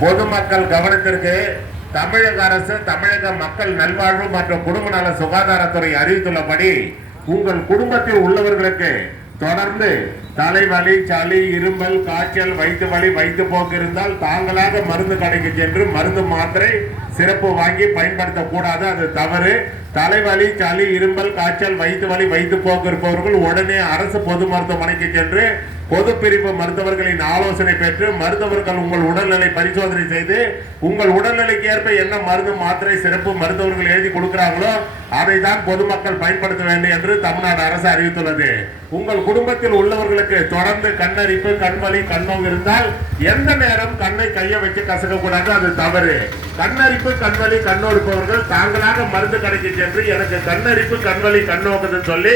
பொதுமக்கள் கவனத்திற்கு தமிழக அரசு தமிழக மக்கள் நல்வாழ்வு மற்றும் குடும்ப நல சுகாதாரத்துறை அறிவித்துள்ளபடி உங்கள் குடும்பத்தில் உள்ளவர்களுக்கு தொடர்ந்து தலைவலி, சளி, இருமல், காய்ச்சல், வயிற்று வலி, வயிற்று போக்கு இருந்தால் தாங்களாக மருந்து கடைக்கு சென்று மருந்து மாத்திரை சிறப்பு வாங்கி பயன்படுத்தக்கூடாது. அது தவறு. தலைவலி, சளி, இருமல், காய்ச்சல், வயிற்று வலி, வயிற்று போக்கு இருப்பவர்கள் உடனே அரசு பொது மருத்துவமனைக்கு சென்று பொது பிரிவு மருத்துவர்களின் ஆலோசனை பெற்று மருத்துவர்கள் உங்கள் உடல்நிலை பரிசோதனை செய்து உங்கள் உடல்நிலைக்கு ஏற்ப என்ன மருந்து மாத்திரை சிறப்பு மருத்துவர்கள் எழுதி கொடுக்கிறாங்களோ அதை தான் பொதுமக்கள் பயன்படுத்த வேண்டும் என்று தமிழ்நாடு அரசு அறிவித்துள்ளது. உங்கள் குடும்பத்தில் உள்ளவர்களுக்கு தொடர்ந்து கண்ணரிப்பு, கண்வலி, கண்ணோக்கு இருந்தால் எந்த நேரம் கண்ணை கையை வச்சு கசக்க கூடாது. அது தவறு. கண்ணரிப்பு, கண்வலி, கண்ணோடுப்பவர்கள் தாங்களாக மருந்து கடைக்கு சென்று எனக்கு கண்ணரிப்பு, கண்வலி, கண்ணோக்குன்னு சொல்லி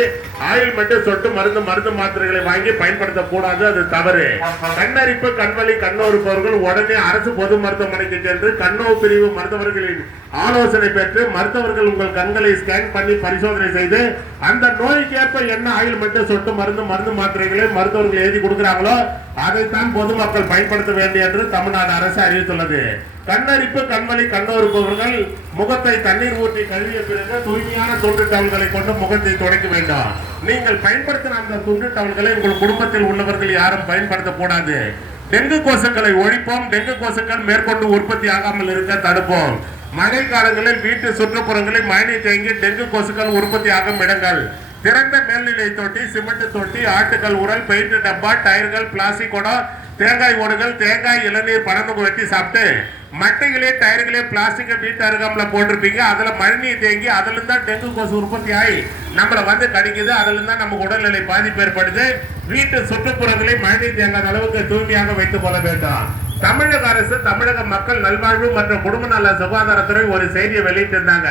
ஆயில்மெண்ட், சொட்டு மருந்து, மருந்து மாத்திரைகளை வாங்கி பயன்படுத்த கூடாது. அது தவறு. கண்ணரிப்பு, கண்வலி, கண்ணோடுப்பவர்கள் உடனே அரசு பொது மருத்துவமனைக்கு சென்று கண்ணோ பிரிவு மருத்துவர்களின் ஆலோசனை பெற்று மருத்துவர்கள் உங்கள் கண்களை ஸ்கேன் பண்ணி பரிசோதனை செய்து அந்த நோய்க்கு ஏற்ப என்ன ஆயில்மெண்ட், சொட்டு மருந்து, மருந்து மாத்திரைகளை மருத்துவர்கள் எழுதி கொடுக்கிறாங்களோ அதைத்தான் பொதுமக்கள் பயன்படுத்த வேண்டும் என்று தமிழ்நாடு அரசு அறிவித்துள்ளது. கண்ணரிப்பு, கண்வலி, கண்ணோருப்பவர்கள் முகத்தை தண்ணீர் ஊற்றி கழுவிய பிறகு தூய்மையான துண்டு டவல்களை கொண்டு முகத்தை துடைக்க வேண்டும். நீங்கள் பயன்படுத்தின அந்த துண்டு டவல்களை உங்கள் குடும்பத்தில் உள்ளவர்கள் யாரும் பயன்படுத்தக்கூடாது. டெங்கு கொசுக்களை ஒழிப்போம். டெங்கு கொசுக்கள் மேற்கொண்டு உற்பத்தி ஆகாமல் இருக்க தடுப்போம். மழை காலங்களில் வீட்டு சுற்றுப்புறங்களில் மழைநீர் தேங்கி டெங்கு கொசுக்கள் உற்பத்தி ஆகும் இடங்கள் திறந்த மேல்நிலை தொட்டி, சிமெண்ட் தொட்டி, ஆட்டுகள் உரல், பெயிண்ட் டப்பா, டயர்கள், பிளாஸ்டிக் குடம், தேங்காய் ஓடுகள், தேங்காய், இளநீர், பழமுக்கு வெட்டி சாப்பிட்டு மட்டைகளே, டயர்களே, பிளாஸ்டிக் வீட்டு அருகாமல போட்டிருப்பீங்க. அதுல மழைநீர் தேங்கி அதுல இருந்தா டெங்கு கொசு உற்பத்தி ஆகி நம்மளை வந்து கடிக்குது. அதுல இருந்தா நம்ம உடல்நிலை பாதிப்பு ஏற்படுது. வீட்டு சுற்றுப்புறங்களை மழைநீர் தேங்காத அளவுக்கு தூய்மையாக வைத்துக் கொள்ள வேண்டும். தமிழக அரசு தமிழக மக்கள் நல்வாழ்வு மற்றும் குடும்ப நல சுகாதாரத்துறை ஒரு செய்தியை வெளியிட்டிருந்தாங்க.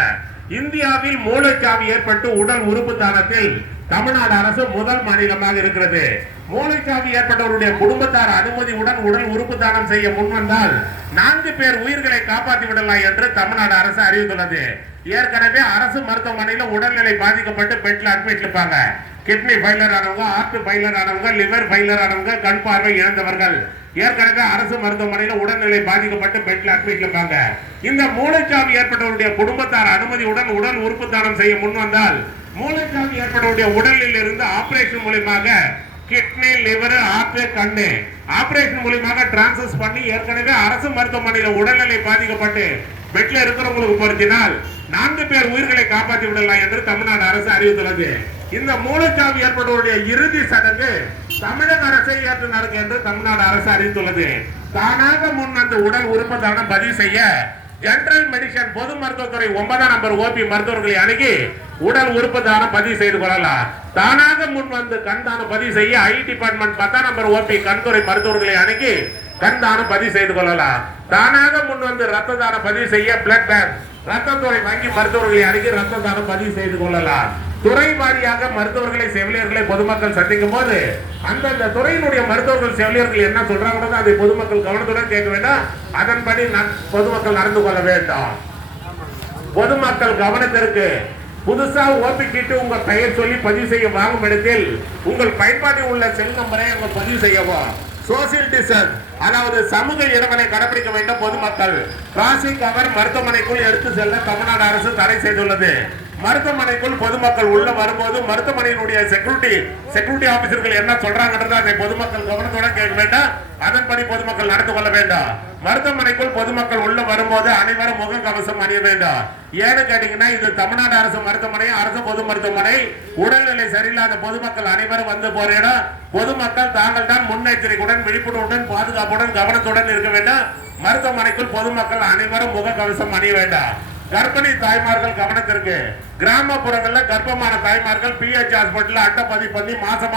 இந்தியாவில் மூளைச்சாவி ஏற்பட்டு உடல் உறுப்பு தானத்தில் தமிழ்நாடு அரசு முதல் மாநிலமாக இருக்கிறது. மூளைச்சாவி ஏற்பட்டவருடைய குடும்பத்தார் அனுமதியுடன் உடல் உறுப்பு தானம் செய்ய முன்வந்தால் 4 பேர் உயிர்களை காப்பாற்றி விடலாம் என்று தமிழ்நாடு அரசு அறிவித்துள்ளது. ஏற்கனவே அரசு மருத்துவமனையில் உடல்நிலை பாதிக்கப்பட்டு பெட்ல அட்மிட் இருப்பாங்க. கிட்னி ஃபெயிலியர் ஆனவங்க, ஹார்ட் ஃபெயிலியர் ஆனவங்க, லிவர் ஃபெயிலியர் ஆனவங்க, கண் பார்வை இழந்தவர்கள் ஏற்கனவே அரசு மருத்துவமனையில் உடல்நிலை பாதிக்கப்பட்டு பெட்ல அட்மிட் இருப்பாங்க. இந்த மூளைச்சாவி ஏற்பட்டவருடைய குடும்பத்தார் அனுமதியுடன் உடல் உறுப்பு தானம் செய்ய முன்வந்தால் மூளைச்சாவி ஏற்பட்டவருடைய உடலில் இருந்து ஆபரேஷன் மூலமாக கிட்னி, லிவர், ஹார்ட், கண்ணு ஆபரேஷன் மூலமாக டிரான்ஸ்ஃபர் பண்ணி ஏற்கனவே அரசு மருத்துவமனையில் உடல்நிலை பாதிக்கப்பட்டு பெட்ல இருக்கிறவங்களுக்கு பொருத்தினால் 4 பேர் உயிர்களை காப்பாற்றி விடலாம் என்று தமிழ்நாடு அரசு அறிவித்துள்ளது. இந்த மூளைச்சாவி ஏற்பட்டவருடைய இறுதி சடங்கு தமிழக அரசை ஏற்று நடக்கும் என்று தமிழ்நாடு அரசு அறிவித்துள்ளது. தானாக முன் அந்த உடல் உறுப்பு தானம் பதிவு செய்ய ஜெனரல் மெடிசன் பொது மருத்துவத்துறை 9ஆம் நம்பர் ஓபி மருத்துவர்களை அணுகி உடல் உறுப்பு தானம் பதிவு செய்து கொள்ளலாம். தானாக முன் வந்து கண் தானம் பதிவு செய்ய ஐ டிபார்ட்மெண்ட் 10ஆம் நம்பர் ஓபி கண்துறை மருத்துவர்களை அணுகி கண் தானம் பதிவு செய்து கொள்ளலாம். தானாக முன் வந்து ரத்த தானம் பதிவு செய்ய பிளட் பேங்க் ரத்தத்துறை வங்கி மருத்துவர்களை அணுகி ரத்த தானம் பதிவு செய்து கொள்ளலாம். துறை வாரியாக மருத்துவர்களை, செவிலியர்களை பொதுமக்கள் சந்திக்கும் போது அந்தந்த துறையினுடைய மருத்துவர்கள், செவிலியர்கள் என்ன சொல்றாங்க அதை பொதுமக்கள் கவனத்துடன் கேட்க வேண்டும். அதன்படி பொதுமக்கள் நடந்து கொள்ள வேண்டும். பொதுமக்கள் கவனத்திற்கு புதுசா ஓபி கிட்டு உங்க பெயர் சொல்லி பதிவு செய்ய வாங்கும் இடத்தில் உங்கள் பயன்பாட்டில் உள்ள செல் நம்பரை அங்க பதிவு செய்யவும். சோசியல் டிஸ்டன்ஸ் அதாவது சமூக இடைவெளி கடைபிடிக்க வேண்டும். பொதுமக்கள் பிளாஸ்டிக் கவர் மருத்துவமனைக்குள் எடுத்து செல்ல தமிழ்நாடு அரசு தடை செய்துள்ளது. மருத்துவமனைக்குள் பொதுமக்கள் உள்ள வரும்போது மருத்துவமனையினுடைய செக்யூரிட்டி ஆபீசர்கள் என்ன சொல்றாங்கன்றதை அதை பொதுமக்கள் கவனத்துடன் கேட்க வேண்டும். அதன்படி பொதுமக்கள் நடந்து கொள்ள வேண்டும். மருத்துவமனைக்குள் பொதுமக்கள் உள்ள வரும்போது அனைவரும் முக கவசம் அணிய வேண்டும். ஏன்னு கேட்டீங்கன்னா இது தமிழ்நாடு அரசு மருத்துவமனை, அரசு பொது மருத்துவமனை. உடல்நிலை சரியில்லாத பொதுமக்கள் அனைவரும் வந்து போற இடம். பொதுமக்கள் தாங்கள் தான் முன்னெச்சரிக்கையுடன், விழிப்புணர்வுடன், பாதுகாப்புடன், கவனத்துடன் இருக்க வேண்டும். மருத்துவமனைக்குள் பொதுமக்கள் அனைவரும் முக கவசம் அணிய வேண்டாம். கர்ப்பிணி தாய்மார்கள் கவனத்திற்கு கிராமப்புறங்கள்ல கர்ப்பமான தாய்மார்கள் பிஹெச் ஹாஸ்பிட்டல் அட்டை பதிவு பண்ணி மாசம்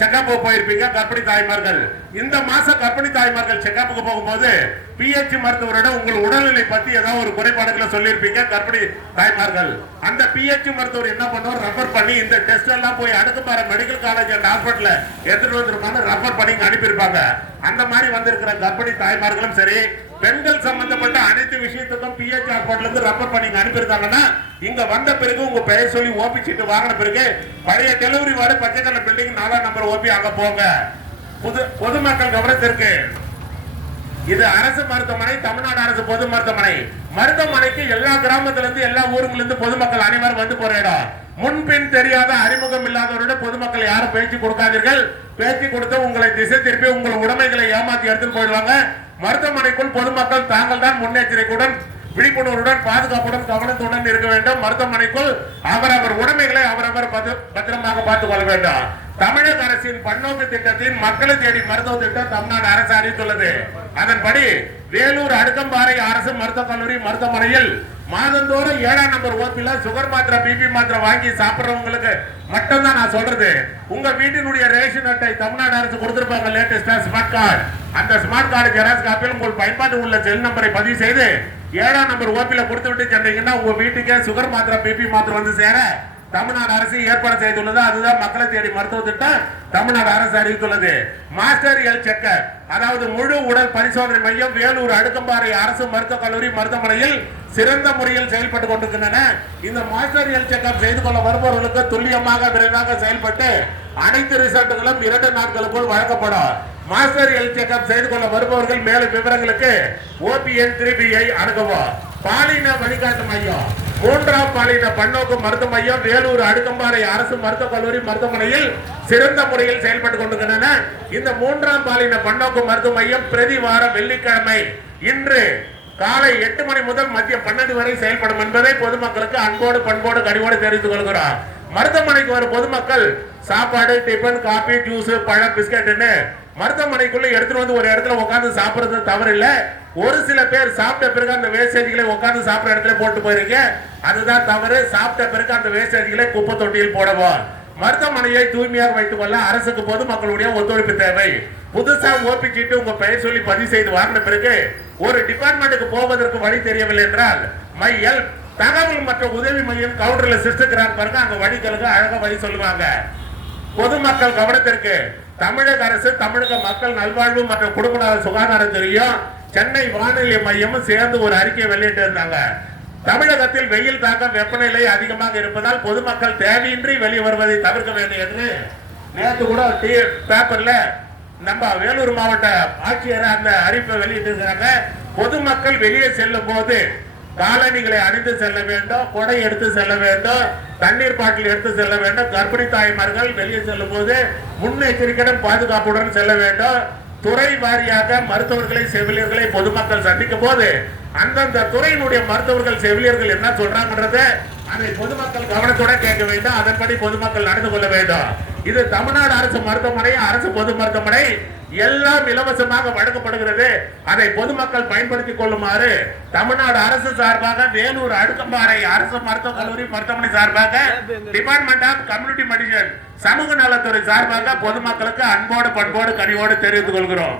செக்அப் போயிருப்பீங்க. கர்ப்பிணி தாய்மார்கள் இந்த மாசம் கர்ப்பிணி தாய்மார்கள் செக்அப்புக்கு போகும்போது பிஹெச் மருத்துவரிடம் உங்கள் உடல்நிலை பத்தி ஏதாவது ஒரு குறைபாடுகளை சொல்லியிருப்பீங்க. கர்ப்பிணி தாய்மார்கள் அந்த பிஹெச் மருத்துவர் என்ன பண்ணுவார், ரெஃபர் பண்ணி இந்த டெஸ்ட் எல்லாம் போய் அடுக்குமாற மெடிக்கல் காலேஜ் அண்ட் ஹாஸ்பிட்டல் எடுத்துட்டு வந்திருப்பாங்க, ரெஃபர் பண்ணி அனுப்பியிருப்பாங்க. அந்த மாதிரி வந்திருக்கிற கர்ப்பிணி தாய்மார்களும் சரி, பெண்கள் சம்பந்தப்பட்ட அனைத்து விஷயத்துக்கும் பிஹெச் ஹாஸ்பிட்டல் இருந்து ரெஃபர் பண்ணி அனுப்பியிருக்காங்கன்னா இங்க வந்த பிறகு உங்க பெயர் சொல்லி ஓபி சீட்டு வாங்கின பிறகு பழைய டெலிவரி வார்டு பச்சைக்கல்ல பில்டிங் 4ஆம் நம்பர் ஓபி அங்க போங்க. பொதுமக்கள் கவனத்திற்கு இது அரசு மருத்துவமனை, தமிழ்நாடு அரசு பொது மருத்துவமனை. மருத்துவமனைக்கு எல்லா கிராமத்துல இருந்து எல்லா ஊருல இருந்து பொதுமக்கள் அனைவரும் வந்து போற இடம். முன்பின் தெரியாத அறிமுகம் இல்லாதவரோட பொதுமக்கள் யாரும் பேச்சு கொடுக்காதீர்கள். பேச்சு கொடுத்து உங்களை திசை திருப்பி உங்கள் உடைமைகளை ஏமாத்தி எடுத்துட்டு போயிடுவாங்க. மருத்துவமனைக்குள் பொதுமக்கள் தாங்கள் தான் முன்னெச்சரிக்கையுடன், விழிப்புணர்வுடன், பாதுகாப்புடன், கவனத்துடன் இருக்க வேண்டும். மருத்துவமனைக்குள் அவரவர் உடைமைகளை அவரவர் பத்திரமாக பார்த்துக் கொள்ள வேண்டும். தமிழக அரசின் பன்னோக்கு திட்டத்தின் மக்களை தேடி மருத்துவ திட்டம் தமிழ்நாடு அரசு அறிவித்துள்ளது. அதன்படி வேலூர் அடுக்கம்பாறை அரசு மருத்துவக் கல்லூரி மருத்துவமனையில் மாதந்தோறும் 7ஆம் நம்பர் ஓபில சுகர் மாத்திரை, பிபி மாத்திரை வாங்கி சாப்பிடுறவங்களுக்கு மட்டும்தான் நான் சொல்றது. உங்க வீட்டினுடைய ரேஷன் அட்டை தமிழ்நாடு அரசு கொடுத்திருப்பாங்க, லேட்டஸ்டா ஸ்மார்ட் கார்டு. அந்த ஸ்மார்ட் கார்டு ஜெராக்ஸ் காப்பியில் உங்கள் பயன்பாட்டு உள்ள செல் நம்பரை பதிவு செய்து 7ஆம் நம்பர் ஓபில கொடுத்து விட்டு சென்றீங்கன்னா உங்க வீட்டுக்கே சுகர் மாத்திரை, பிபி மாத்திரை வந்து சேர தமிழ்நாடு அரசு ஏற்பாடு செய்துள்ளது. அதுதான் மக்களை தேடி மருத்துவ திட்டம் தமிழ்நாடு அரசு அறிவித்துள்ளது. மாஸ்டர் ஹெல்த் செக்கர், அதாவது முழு உடல் பரிசோதனை மையம் வேலூர் அடுக்கம்பாறை அரசு மருத்துவக் கல்லூரி மருத்துவமனையில் சிறந்த முறையில் செயல்பட்டு கொண்டிருக்கின்றன. இந்த மாஸ்டர் ஹெல்த் செக்கப் செய்து கொள்ள வருபவர்களுக்கு துல்லியமாக விரைவாக செயல்பட்டு அனைத்து ரிசல்ட்டுகளும் 2 நாட்களுக்குள் வழங்கப்படும். மாஸ்டர் ஹெல்த் செக்கப் செய்து கொள்ள வருபவர்கள் மேலும் விவரங்களுக்கு OPN 3B அணுகவும். பாலின வழிகாட்டு மையம், 3ஆம் பாலின பன்னோக்கு மருத்துவ மையம் வேலூர் அடுக்கம்பாறை அரசு மருத்துவக் கல்லூரி மருத்துவமனையில் சிறந்த முறையில் செயல்பட்டுக் கொண்டிருக்கின்றன. இந்த 3ஆம் பாலின பன்னோக்கு மருத்துவ மையம் பிரதி வாரம் வெள்ளிக்கிழமை இன்று காலை 8 மணி முதல் மதியம் 12 வரை செயல்படும் என்பதை பொதுமக்களுக்கு அன்போடு பண்போடு கனிவோடு தெரிவித்துக் கொள்கிறோம். மருத்துவமனைக்கு வரும் பொதுமக்கள் சாப்பாடு, டிபன், காபி, ஜூஸ், பழம், பிஸ்கட்னு மருத்துவமனைக்குள்ள எடுத்துட்டு வந்து ஒரு இடத்துல உட்கார்ந்து சாப்பிடுறது தவறு இல்ல. ஒரு சில பேர் சாப்பிட்ட பிறகு அந்த வேஸ்டேஜ்களை உட்கார்ந்து சாப்பிட்ட இடத்துல போட்டு போயிருங்க, அதுதான் தவறு. சாப்பிட்ட பிறகு அந்த வேஸ்டேஜ்களை குப்பை தொட்டியில் போடவும். மருத்துவமனையை தூய்மையாக வைத்துக் கொள்ள அரசுக்கு பொதுமக்களுடைய ஒத்துழைப்பு தேவை. புதுசா ஓபி சீட்டு உங்க பெயர் சொல்லி பதிவு செய்து வாங்கின பிறகு ஒரு டிபார்ட்மெண்ட்டுக்கு போவதற்கு வழி தெரியவில்லை என்றால் மை ஹெல்ப் தகவல் மற்றும் உதவி மையம் கவுண்டர்ல சிஸ்டர் பாருங்க, அங்க வழிகளுக்கு அழகா வழி சொல்லுவாங்க. பொதுமக்கள் கவனத்திற்கு தமிழக அரசு, தமிழக மக்கள் நல்வாழ்வு மற்றும் குடும்ப நல சுகாதாரத்துறையும் சென்னை வானிலை மையமும் சேர்ந்து ஒரு அறிக்கையை வெளியிட்டு இருந்தாங்க. தமிழகத்தில் வெயில் தாக்கம், வெப்பநிலை அதிகமாக இருப்பதால் பொதுமக்கள் தேவையின்றி வெளியே வருவதை தவிர்க்க வேண்டும் என்று நேற்று கூட பேப்பர்ல நம்ம வேலூர் மாவட்ட ஆட்சியர் அந்த அறிவிப்பை வெளியிட்டு இருக்காங்க. பொதுமக்கள் வெளியே செல்லும் போது காலணிகளை அணிந்து செல்ல வேண்டும், கொடை எடுத்து செல்ல வேண்டும், தண்ணீர் பாட்டில் எடுத்து செல்ல வேண்டும். கர்ப்பிணி தாய்மார்கள் வெளியே செல்லும் போது முன்னெச்சரிக்கையுடன் பாதுகாப்புடன் செல்ல வேண்டும். துறை வாரியாக மருத்துவர்களை, செவிலியர்களை பொதுமக்கள் சந்திக்கும் போது அந்தந்த துறையினுடைய மருத்துவர்கள், செவிலியர்கள் என்ன சொல்றாங்கன்றத அதை பொதுமக்கள் கவனத்துடன் கேட்க வேண்டும். அதன்படி பொதுமக்கள் நடந்து கொள்ள வேண்டும். இது தமிழ்நாடு அரசு மருத்துவமனை, அரசு பொது மருத்துவமனை எல்லாம் இலவசமாக வழங்கப்படுகிறது. அதை பொதுமக்கள் பயன்படுத்திக் கொள்ளுமாறு தமிழ்நாடு அரசு சார்பாக வேலூர் அடுக்கம்பாறை அரசு மருத்துவக் கல்லூரி மருத்துவமனை சார்பாக டிபார்ட்மெண்ட் ஆஃப் கம்யூனிட்டி மெடிசன் சமூக நலத்துறை சார்பாக பொதுமக்களுக்கு அன்போடு பண்போடு கனிவோடு தெரிவித்துக் கொள்கிறோம்.